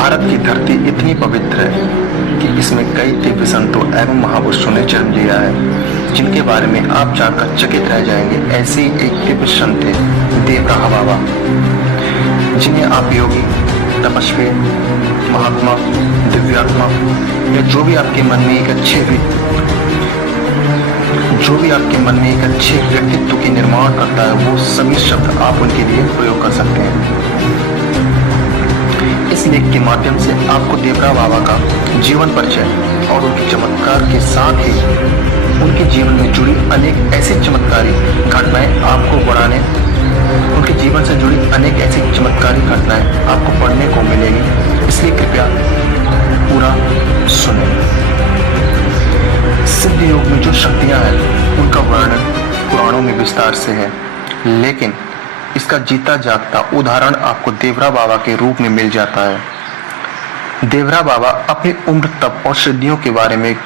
भारत की धरती इतनी पवित्र है कि इसमें कई दिव्य संतों एवं महापुरुषों ने जन्म लिया है, जिनके बारे में आप जानकर चकित रह जाएंगे। ऐसे ही एक दिव्य संत थे देवराहा बाबा, जिन्हें आप योगी, तपस्वी, महात्मा, दिव्यात्मा या जो भी आपके मन में एक अच्छे व्यक्तित्व के निर्माण करता है, वो सभी शब्द आप उनके लिए प्रयोग कर सकते हैं। इस लेख के माध्यम से आपको देवराहा बाबा का जीवन परिचय और उनके चमत्कार के साथ ही उनके जीवन में जुड़ी अनेक ऐसी चमत्कारी घटनाएं उनके जीवन से जुड़ी अनेक ऐसी चमत्कारी घटनाएं आपको पढ़ने को मिलेगी, इसलिए कृपया पूरा सुने। सिद्ध योग में जो शक्तियां हैं उनका वर्णन पुराणों में विस्तार से है, लेकिन इसका जीता जागता उदाहरण आपको देवराहा बाबा के रूप में मिल जाता है। देवराहा बाबा अपनी उम्र, तप और सिद्धियों के बारे में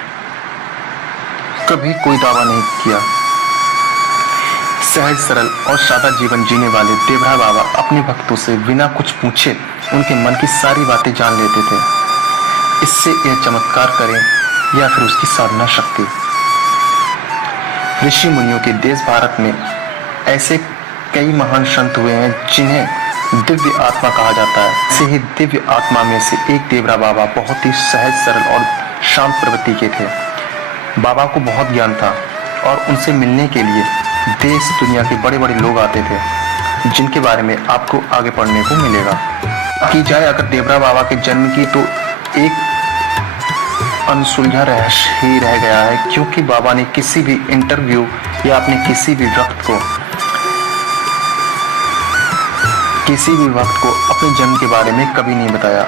कभी कोई दावा नहीं किया। सहज, सरल और सादा जीवन जीने वाले देवराहा बाबा अपने भक्तों से बिना कुछ पूछे उनके मन की सारी बातें जान लेते थे। इससे यह चमत्कार करें या फिर उसकी साधना शक्ति। ऋषि मुनियों के देश भारत में ऐसे कई महान संत हुए हैं जिन्हें दिव्य आत्मा कहा जाता है। ऐसे ही दिव्य आत्मा में से एक देवराहा बाबा बहुत ही सहज, सरल और शांत प्रवृत्ति के थे। बाबा को बहुत ज्ञान था और उनसे मिलने के लिए देश दुनिया के बड़े बड़े लोग आते थे, जिनके बारे में आपको आगे पढ़ने को मिलेगा। की जाए अगर देवराहा बाबा के जन्म की, तो एक अनसुलझा रहस्य ही रह गया है, क्योंकि बाबा ने किसी भी इंटरव्यू या अपने किसी भी वक्त को अपने जन्म के बारे में कभी नहीं बताया।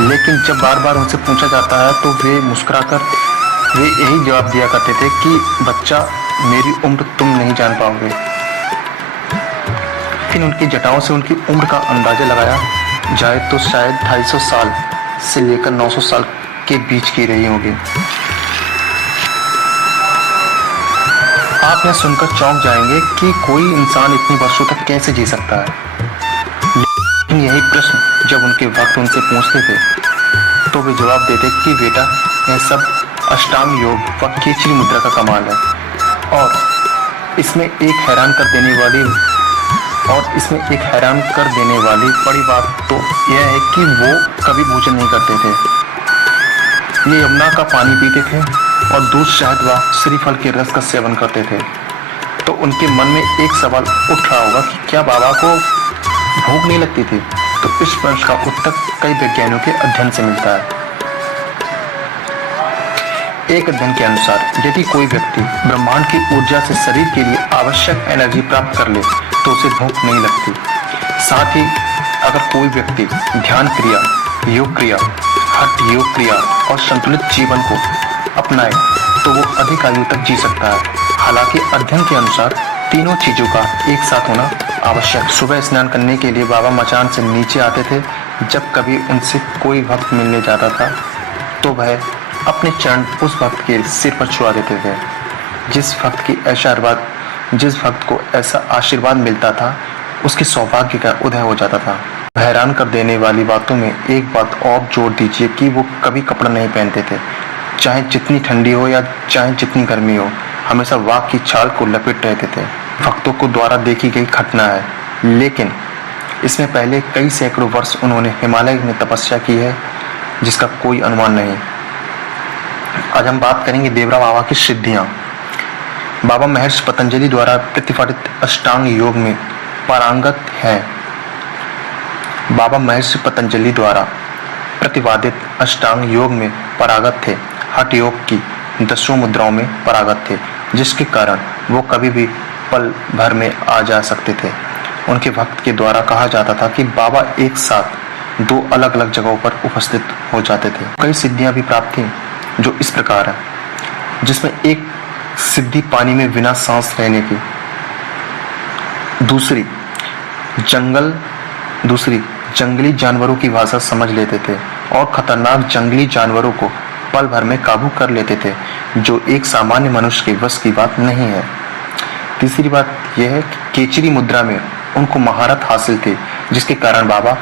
लेकिन जब बार बार उनसे पूछा जाता है तो वे मुस्कुराकर यही जवाब दिया करते थे कि बच्चा, मेरी उम्र तुम नहीं जान पाओगे। लेकिन उनकी जटाओं से उनकी उम्र का अंदाजा लगाया जाए तो शायद 250 साल से लेकर 900 साल के बीच की रही होगी। आप यह सुनकर चौंक जाएंगे कि कोई इंसान इतने वर्षों तक कैसे जी सकता है। लेकिन यही प्रश्न जब उनके भक्त उनसे पूछते थे तो वे जवाब देते कि बेटा, यह सब अष्टांग योग व केचरी मुद्रा का कमाल है। और इसमें एक हैरान कर देने वाली बड़ी बात तो यह है कि वो कभी भोजन नहीं करते थे। ये यमुना का पानी पीते थे और दूध, शहद व श्रीफल के रस का सेवन करते थे। तो उनके मन में एक सवाल उठ रहा होगा कि क्या बाबा को भूख नहीं लगती थी? तो इस प्रश्न का उत्तर कई वैज्ञानिकों के अध्ययन से मिलता है। एक अध्ययन के अनुसार यदि कोई व्यक्ति ब्रह्मांड की ऊर्जा से शरीर के लिए आवश्यक एनर्जी प्राप्त कर ले तो उसे भूख नहीं लगती। साथ ही अगर कोई व्यक्ति ध्यान क्रिया, योग क्रिया, हठ योग क्रिया और संतुलित जीवन को अपनाए तो वो अधिक आयु तक जी सकता है। हालांकि अध्ययन के अनुसार तीनों चीजों का एक साथ होना आवश्यक। सुबह स्नान करने के लिए बाबा मचान से नीचे आते थे। जब कभी उनसे कोई भक्त मिलने जाता था तो वह अपने चरण उस भक्त के सिर पर छुआ देते थे। जिस भक्त को ऐसा आशीर्वाद मिलता था उसके सौभाग्य का उदय हो जाता था। हैरान कर देने वाली बातों में एक बात और जोड़ दीजिए कि वो कभी कपड़ा नहीं पहनते थे, चाहे जितनी ठंडी हो या चाहे जितनी गर्मी हो, हमेशा वाघ की छाल को लपेट रहते थे। भक्तों को द्वारा देखी गई घटना है, लेकिन इसमें पहले कई सैकड़ों वर्ष उन्होंने हिमालय में तपस्या की है, जिसका कोई अनुमान नहीं। आज हम बात करेंगे देवराहा बाबा की सिद्धियां। बाबा महर्षि पतंजलि द्वारा प्रतिपादित अष्टांग योग में पारंगत हैं। बाबा महर्षि पतंजलि द्वारा प्रतिपादित अष्टांग योग में पारंगत थे। हठ योग की 10 मुद्राओं में पारंगत थे, जिसके कारण वो कभी भी पल भर में आ जा सकते थे। उनके भक्त के द्वारा कहा जाता था कि बाबा एक साथ 2 अलग अलग जगहों पर उपस्थित हो जाते थे। कई सिद्धियां भी प्राप्त थी जो इस प्रकार है, जिसमें एक सिद्धि पानी में बिना सांस रहने की, दूसरी जंगली जानवरों की भाषा समझ लेते थे और खतरनाक जंगली जानवरों को पल भर में काबू कर लेते थे, जो एक सामान्य मनुष्य के वश की बात नहीं है। तीसरी बात यह है कि केचरी मुद्रा में उनको महारत हासिल थी, जिसके कारण बाबा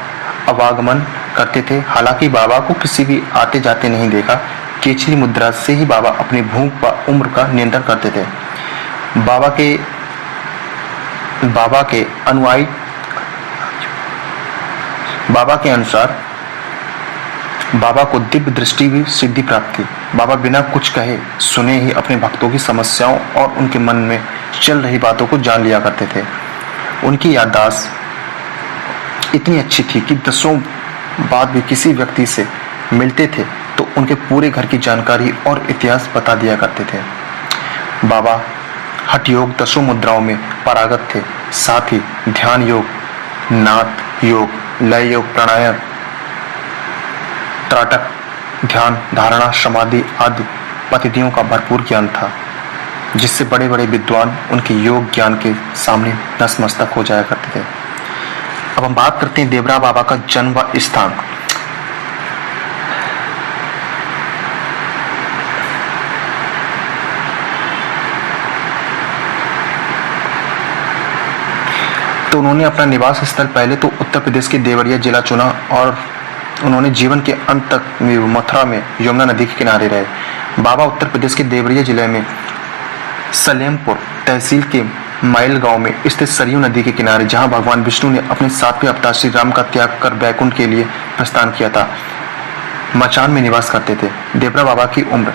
अवागमन करते थे। हालांकि बाबा को किसी भी आते जाते नहीं देखा। केचरी मुद्रा से ही बाबा अपनी भूख व उम्र का नियंत्रण करते थे। बाबा के अनुयायी बाबा के अनुसार बाबा को दिव्य दृष्टि भी सिद्धि प्राप्त थी। बाबा बिना कुछ कहे सुने ही अपने भक्तों की समस्याओं और उनके मन में चल रही बातों को जान लिया करते थे। उनकी याददाश्त इतनी अच्छी थी कि दसों बाद भी किसी व्यक्ति से मिलते थे तो उनके पूरे घर की जानकारी और इतिहास बता दिया करते थे। बाबा हठ योग, दसों मुद्राओं में पारंगत थे। साथ ही ध्यान योग, नाथ योग, लय योग, प्राणायाम, त्राटक, ध्यान, धारणा, समाधि आदि पद्धतियों का भरपूर ज्ञान था, जिससे बड़े बड़े विद्वान उनके योग ज्ञान के सामने नतमस्तक हो जाया करते थे। अब हम बात करते हैं देवरा बाबा का जन्म व स्थान। तो उन्होंने अपना निवास स्थल पहले तो उत्तर प्रदेश के देवरिया जिला चुना और उन्होंने जीवन के अंत तक मथुरा में यमुना नदी के किनारे रहे। बाबा उत्तर प्रदेश के देवरिया जिले में सलेमपुर तहसील के माइल गांव में स्थित सरयू नदी के किनारे, जहां भगवान विष्णु ने अपने 7वें अवतार श्री राम का त्याग कर बैकुंठ के लिए प्रस्थान किया था, मचान में निवास करते थे। देवरा बाबा की उम्र,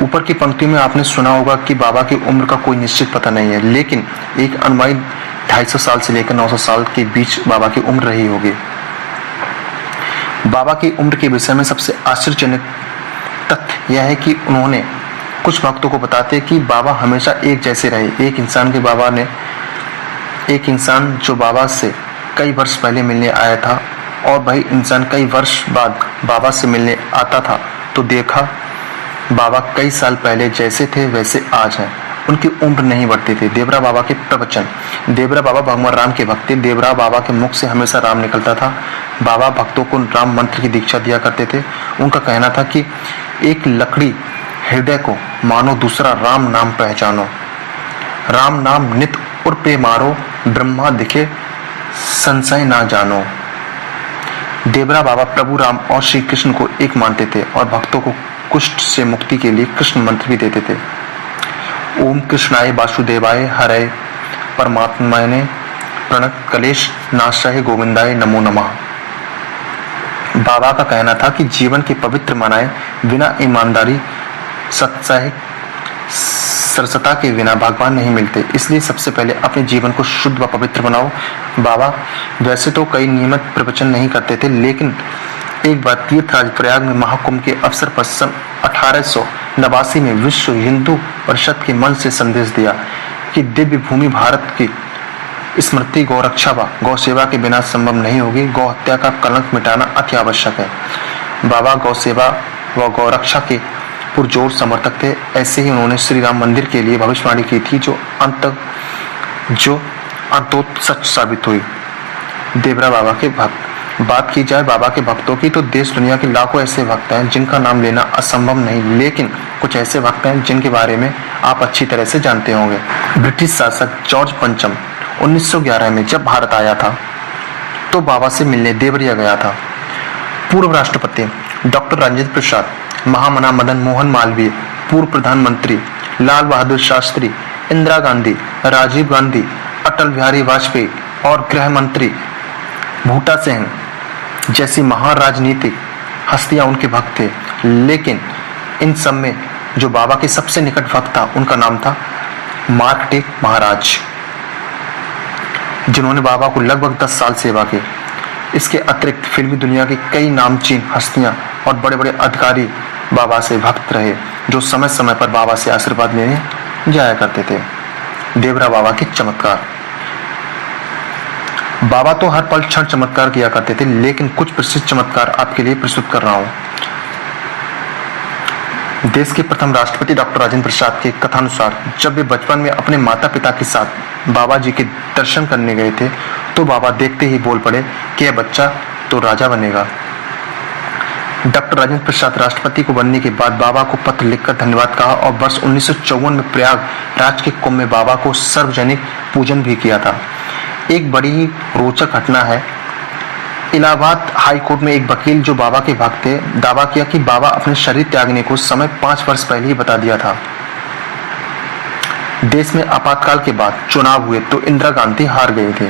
ऊपर की पंक्ति में आपने सुना होगा कि बाबा की उम्र का कोई निश्चित पता नहीं है, लेकिन एक अनुमानित 250 साल से लेकर 900 साल के बीच बाबा की उम्र रही होगी। बाबा की उम्र के विषय में सबसे आश्चर्यजनक तथ्य यह है कि उन्होंने कुछ भक्तों को बताते कि बाबा हमेशा एक जैसे रहे। एक इंसान जो बाबा से कई वर्ष पहले मिलने आया था और वही इंसान कई वर्ष बाद बाबा से मिलने आता था, तो देखा बाबा कई साल पहले जैसे थे वैसे आज हैं। उनकी उम्र नहीं बढ़ती थी। देवरा बाबा के प्रवचन। देवरा बाबा भगवान राम के भक्त थे। देवरा बाबा के मुख से हमेशा राम निकलता था। बाबा भक्तों को राम मंत्र की दीक्षा दिया करते थे। उनका कहना था कि एक लकड़ी हृदय को मानो, दूसरा राम नाम पहचानो, राम नाम नित उर पे मारो, ब्रह्मा दिखे संशय ना जानो। देवरा बाबा प्रभु राम और श्री कृष्ण को एक मानते थे और भक्तों को कुष्ठ से मुक्ति के लिए कृष्ण मंत्र भी देते थे। ओम कृष्णाय वासुदेवाय हरय परमात्माय प्रणत कलेश नाशाय गोविंदाय नमो नमः। बाबा का कहना था कि जीवन के पवित्र मनाए बिना ईमानदारी, सत्साहिक, सरसता के बिना भगवान नहीं मिलते, इसलिए सबसे पहले अपने जीवन को शुद्ध व पवित्र बनाओ। बाबा वैसे तो कई नियमित प्रवचन नहीं करते थे, लेकिन एक बार तीर्थराज प्रयाग में महाकुंभ के अवसर पर सन 1889 में विश्व हिंदू परिषद के मन से संदेश दिया कि दिव्य भूमि भारत की स्मृति गौरक्षा व गौ सेवा के बिना संभव नहीं होगी। गौ हत्या का कलंक मिटाना अति आवश्यक है। बाबा गौ सेवा व गौरक्षा के पुरजोर समर्थक थे। ऐसे ही उन्होंने श्री राम मंदिर के लिए भविष्यवाणी की थी, जो अंतोत सच साबित हुई। देवरा बाबा के भक्त। बात की जाए बाबा के भक्तों की तो देश दुनिया के लाखों ऐसे भक्त हैं जिनका नाम लेना असंभव नहीं, लेकिन कुछ ऐसे भक्त हैं जिनके बारे में आप अच्छी तरह से जानते होंगे। ब्रिटिश शासक जॉर्ज पंचम 1911 में जब भारत आया था तो बाबा से मिलने देवरिया गया था। पूर्व राष्ट्रपति डॉक्टर राजेंद्र प्रसाद, महामना मदन मोहन मालवीय, पूर्व प्रधानमंत्री लाल बहादुर शास्त्री, इंदिरा गांधी, राजीव गांधी, अटल बिहारी वाजपेयी और गृह मंत्री भूटा सिंह जैसी महान राजनीतिक हस्तियां उनके भक्त थे। लेकिन इन सब में जो बाबा के सबसे निकट भक्त था, उनका नाम था मार्कंडेय महाराज, जिन्होंने बाबा को लगभग 10 साल सेवा की। इसके अतिरिक्त फिल्मी दुनिया की कई नामचीन हस्तियां और बड़े बड़े अधिकारी बाबा से भक्त रहे, जो समय समय पर बाबा से आशीर्वाद लेने जाया करते थे। देवरा बाबा के चमत्कार। बाबा तो हर पल क्षण चमत्कार किया करते थे, लेकिन कुछ प्रसिद्ध चमत्कार आपके लिए प्रस्तुत कर रहा हूं। देश के प्रथम राष्ट्रपति डॉक्टर राजेंद्र प्रसाद के कथानुसार जब वे बचपन में अपने माता पिता के साथ बाबा जी के दर्शन करने गए थे, तो बाबा देखते ही बोल पड़े कि यह बच्चा तो राजा बनेगा। डॉक्टर राजेंद्र प्रसाद राष्ट्रपति को बनने के बाद बाबा को पत्र लिखकर धन्यवाद कहा और वर्ष 1954 में प्रयाग राज के कुंभ में बाबा को सार्वजनिक पूजन भी किया था। एक बड़ी ही रोचक घटना है इलाहाबाद हाई कोर्ट में एक वकील जो बाबा के भक्त थे दावा किया कि बाबा अपने शरीर त्यागने को समय 5 वर्ष पहले ही बता दिया था। देश में आपातकाल के बाद चुनाव हुए तो इंदिरा गांधी हार गए थे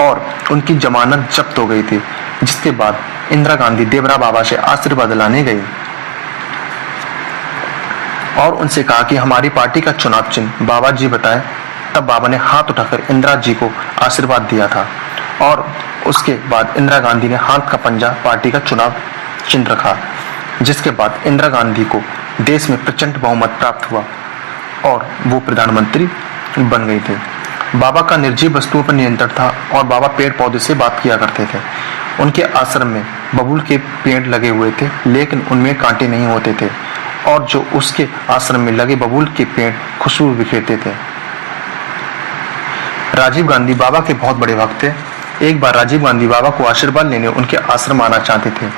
और उनकी जमानत जब्त हो गई थी, जिसके बाद इंदिरा गांधी देवरा बाबा से आशीर्वाद लाने गई और उनसे कहा कि हमारी पार्टी का चुनाव चिन्ह बाबा जी बताएं। तब बाबा ने हाथ उठाकर इंदिरा जी को आशीर्वाद दिया था और उसके बाद इंदिरा गांधी ने हाथ का पंजा पार्टी का चुनाव चिन्ह रखा, जिसके बाद इंदिरा गांधी को देश में प्रचंड बहुमत प्राप्त हुआ और वो प्रधानमंत्री बन गई थे। बाबा का निर्जीव वस्तुओं पर नियंत्रण था और बाबा पेड़ पौधे से बात किया करते थे। उनके आश्रम में बबूल के पेड़ लगे हुए थे, लेकिन उनमें कांटे नहीं होते थे और जो उसके आश्रम में लगे बबूल के पेड़ खुशबू बिखेरते थे। राजीव गांधी बाबा के बहुत बड़े भक्त थे। एक बार राजीव गांधी बाबा को आशीर्वाद लेने उनके आश्रम आना चाहते थे,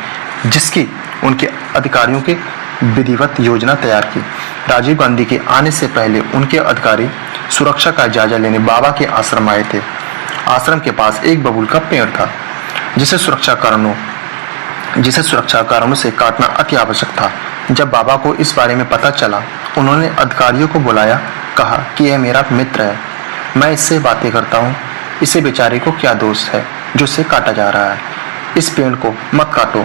जिसकी उनके अधिकारियों के विधिवत योजना तैयार की। राजीव गांधी के आने से पहले उनके अधिकारी सुरक्षा का जायजा लेने बाबा के आश्रम आए थे। आश्रम के पास एक बबूल का पेड़ था, जिसे सुरक्षा कारणों से काटना अति आवश्यक था। जब बाबा को इस बारे में पता चला, उन्होंने अधिकारियों को बुलाया, कहा कि यह मेरा मित्र है, मैं इससे बातें करता हूँ, इसे बेचारे को क्या दोष है जो इसे काटा जा रहा है। इस पेड़ को मत काटो,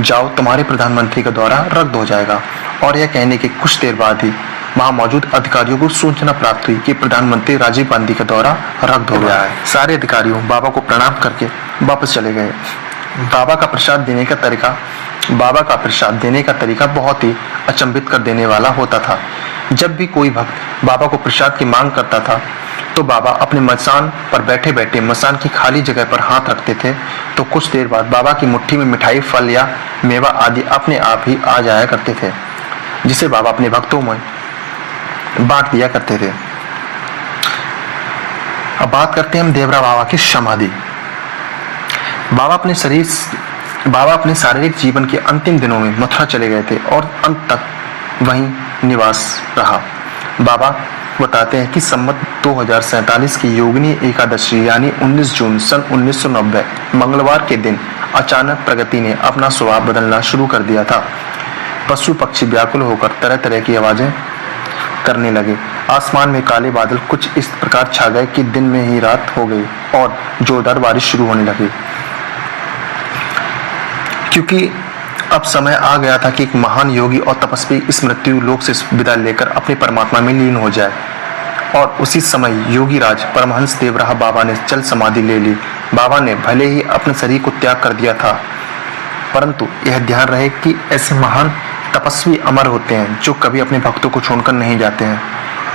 जाओ, तुम्हारे प्रधानमंत्री का दौरा रद्द हो जाएगा। और यह कहने के कुछ देर बाद ही वहां मौजूद अधिकारियों को सूचना प्राप्त हुई कि प्रधानमंत्री राजीव गांधी का दौरा रद्द हो गया है। सारे अधिकारियों बाबा को प्रणाम करके वापस चले गए। बाबा का प्रसाद देने का तरीका बहुत ही अचंभित कर देने वाला होता था। जब भी कोई भक्त बाबा को प्रसाद की मांग करता था तो बाबा अपने मसान पर बैठे बैठे मसान की खाली जगह पर हाथ रखते थे, तो कुछ देर बाद बाबा की मुट्ठी में मिठाई, फल या मेवा आदि अपने आप ही आ जाया करते थे, जिसे बाबा अपने भक्तों में बांट दिया करते थे। अब बात करते हैं हम देवरा बाबा की समाधि। बाबा अपने शारीरिक जीवन के अंतिम दिनों में मथुरा चले गए थे और अंत तक वहीं निवास रहा। बाबा बताते हैं कि संवत 2047 की योगिनी एकादशी यानी 19 जून सन 1990 मंगलवार के दिन अचानक प्रगति ने अपना स्वभाव बदलना शुरू कर दिया था। पशु पक्षी व्याकुल होकर तरह तरह की आवाजें करने लगे। आसमान में काले बादल कुछ इस प्रकार छा गए कि दिन में ही रात हो गई और जोरदार बारिश शुरू होने लगी, क्योंकि अब समय आ गया था कि एक महान योगी और तपस्वी इस मृत्यु लोक से विदा लेकर अपने परमात्मा में लीन हो जाए। और उसी समय योगी राज परमहंस देवराहा बाबा ने चल समाधि ले ली। बाबा ने भले ही अपने शरीर को त्याग कर दिया था, परंतु यह ध्यान रहे कि ऐसे महान तपस्वी अमर होते हैं जो कभी अपने भक्तों को छोड़कर नहीं जाते हैं।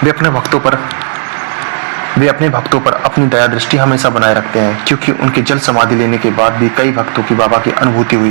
वे अपने भक्तों पर अपनी दया दृष्टि हमेशा बनाए रखते हैं, क्योंकि उनके जल समाधि लेने के बाद भी कई भक्तों की बाबा की अनुभूति हुई।